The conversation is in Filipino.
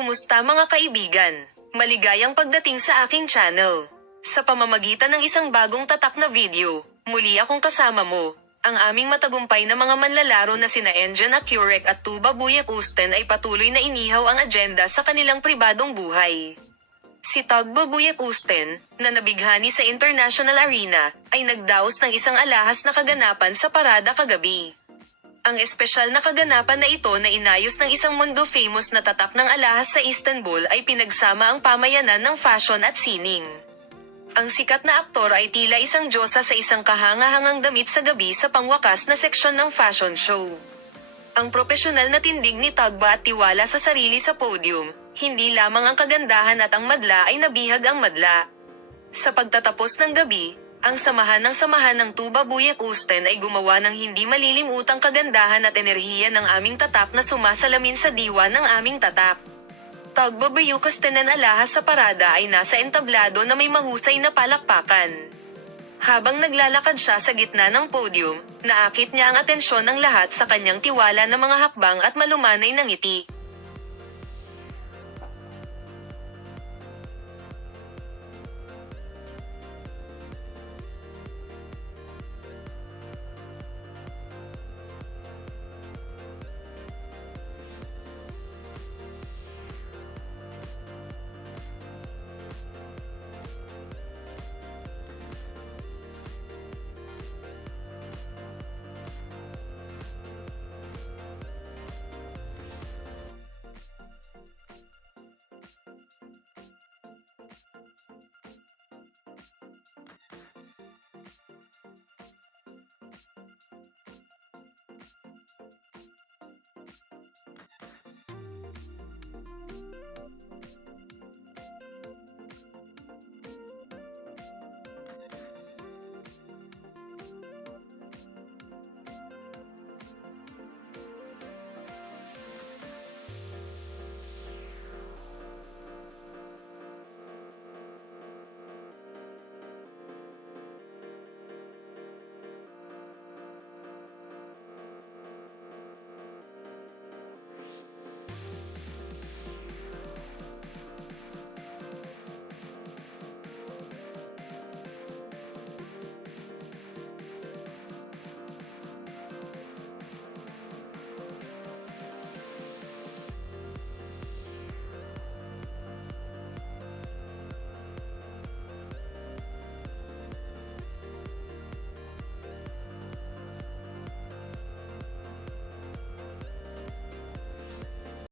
Kumusta mga kaibigan? Maligayang pagdating sa aking channel. Sa pamamagitan ng isang bagong tatak na video, muli akong kasama mo. Ang aming matagumpay na mga manlalaro na sina Engine Accurek at Tuba Buyak Usten ay patuloy na inihaw ang agenda sa kanilang pribadong buhay. Si Tugba Buyak Usten, na nabighani sa international arena, ay nagdaos ng isang alahas na kaganapan sa parada kagabi. Ang espesyal na kaganapan na ito na inayos ng isang mundo-famous na tatak ng alahas sa Istanbul ay pinagsama ang pamayanan ng fashion at sining. Ang sikat na aktor ay tila isang diyosa sa isang kahangahangang damit sa gabi sa pangwakas na seksyon ng fashion show. Ang propesyonal na tindig ni Tugba at tiwala sa sarili sa podium, hindi lamang ang kagandahan at ang madla ay nabihag ang madla. Sa pagtatapos ng gabi, ang samahan ng Tuba Buyak Usten ay gumawa ng hindi malilimutang kagandahan at enerhiya ng aming tatak na sumasalamin sa diwa ng aming tatak. Tugba Buyak Usten ng alahas sa parada ay nasa entablado na may mahusay na palakpakan. Habang naglalakad siya sa gitna ng podium, naakit niya ang atensyon ng lahat sa kanyang tiwala na mga hakbang at malumanay na ngiti.